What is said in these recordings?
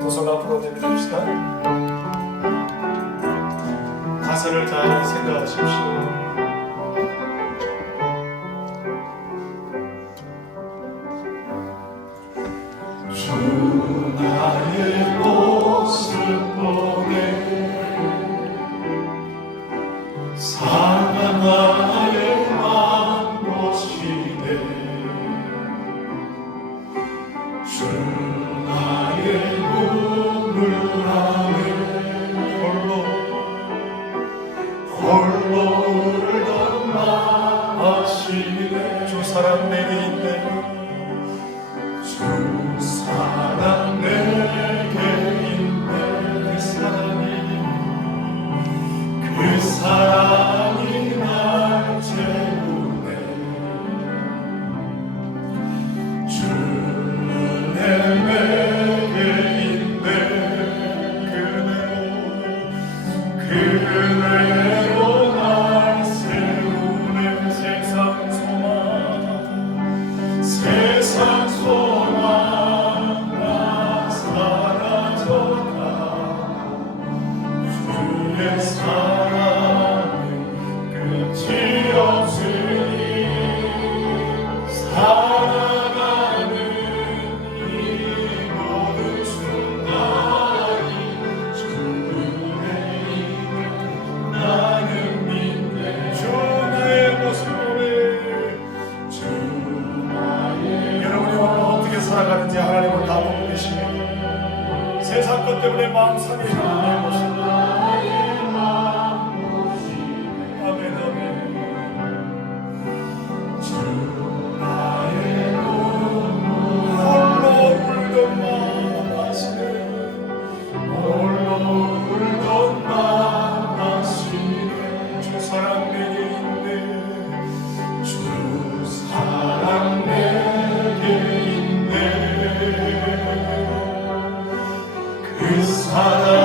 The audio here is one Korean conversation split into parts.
도선 앞으로 내밀읍시다. 가사를 잘 생각하십시오. 주 나의 되시며 세상 것 때문에 마음 상해 있는 우리의 모습 His Father.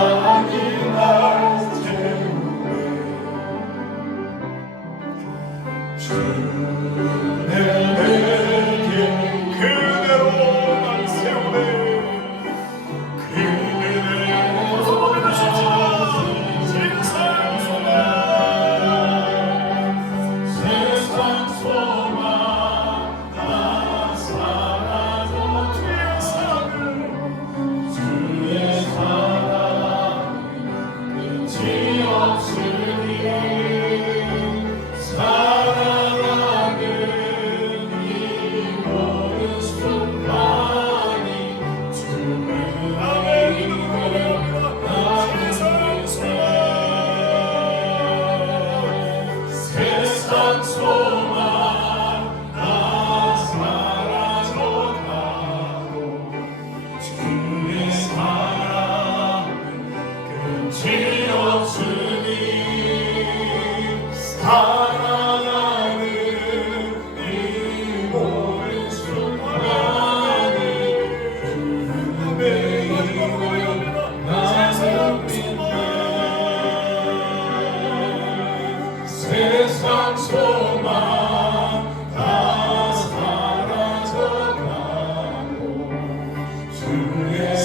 Hallelujah.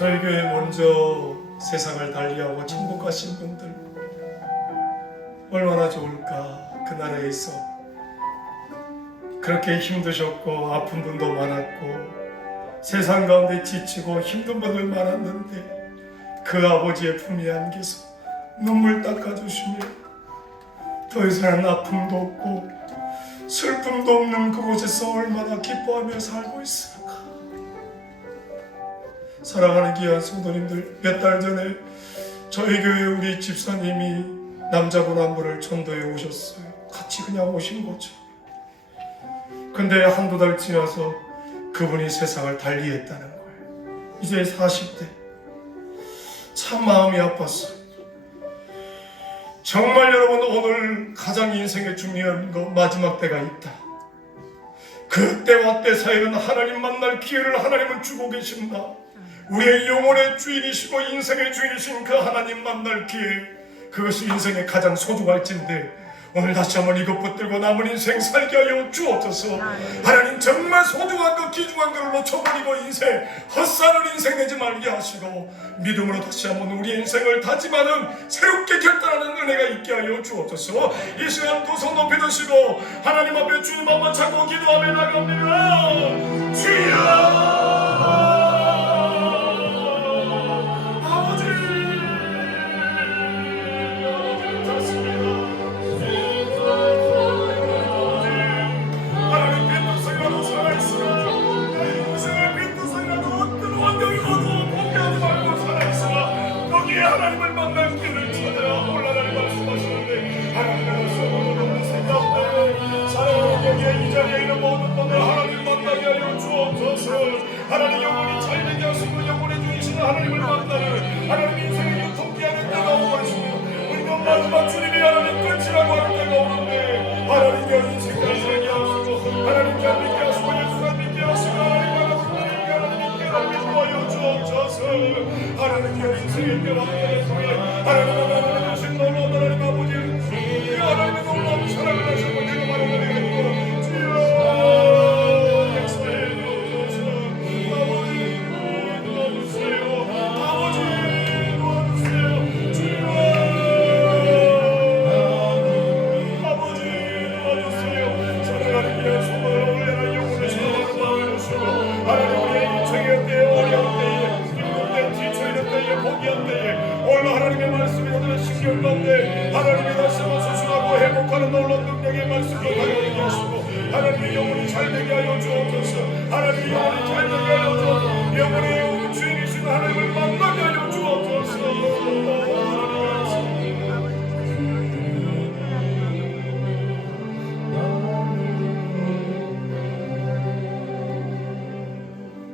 저희 교회 먼저 세상을 달리하고 천국 가신 분들 얼마나 좋을까 그 나라에 있어 그렇게 힘드셨고 아픈 분도 많았고 세상 가운데 지치고 힘든 분들 많았는데 그 아버지의 품에 안겨서 눈물 닦아주시며 더 이상 아픔도 없고 슬픔도 없는 그곳에서 얼마나 기뻐하며 살고 있어 사랑하는 귀한 성도님들 몇 달 전에 저희 교회 우리 집사님이 남자분 한 분을 전도해 오셨어요. 같이 그냥 오신 거죠. 근데 한두 달 지나서 그분이 세상을 달리했다는 거예요. 이제 40대. 참 마음이 아팠어요. 정말 여러분 오늘 가장 인생의 중요한 거 마지막 때가 있다. 그때와 때 사이는 하나님 만날 기회를 하나님은 주고 계십니다. 우리의 영혼의 주인이시고 인생의 주인이신 그 하나님 만날 기회 그것이 인생의 가장 소중할진데 오늘 다시 한번 이것 붙들고 남은 인생 살게 하여 주옵소서. 하나님 정말 소중한 것 귀중한 것을 놓쳐버리고 인생 헛살을 인생 내지 말게 하시고 믿음으로 다시 한번 우리 인생을 다짐하는 새롭게 결단하는 은혜가 있게 하여 주옵소서. 이 시간 두 손 높이 드시고 하나님 앞에 주님 한번 찾고 기도하며 나갑니다. 주여 하나님을 만날 길을 찾아야 올라가는 말씀하시는데 하나님의 말씀으로 없는 생각들 사랑하는 여기에 이 자리에 있는 모든 분들 하나님 만나게 하여 주옵소서. 하나님 영혼이 잘되게 하시고 영혼의 주이신 하나님을 만나는 하나님 인생의 때가 오고 있습니다 우리가 마지막 주님이 하나님 끝이라고 하 신경 가운데 하나님의 한번 수술하고 회복하는 놀라운 능력의 말씀을 다가오게 하시고 하나님의 영혼이 잘되게 하여 주옵소서. 하나님의 영혼이 잘되게 하여 주옵소서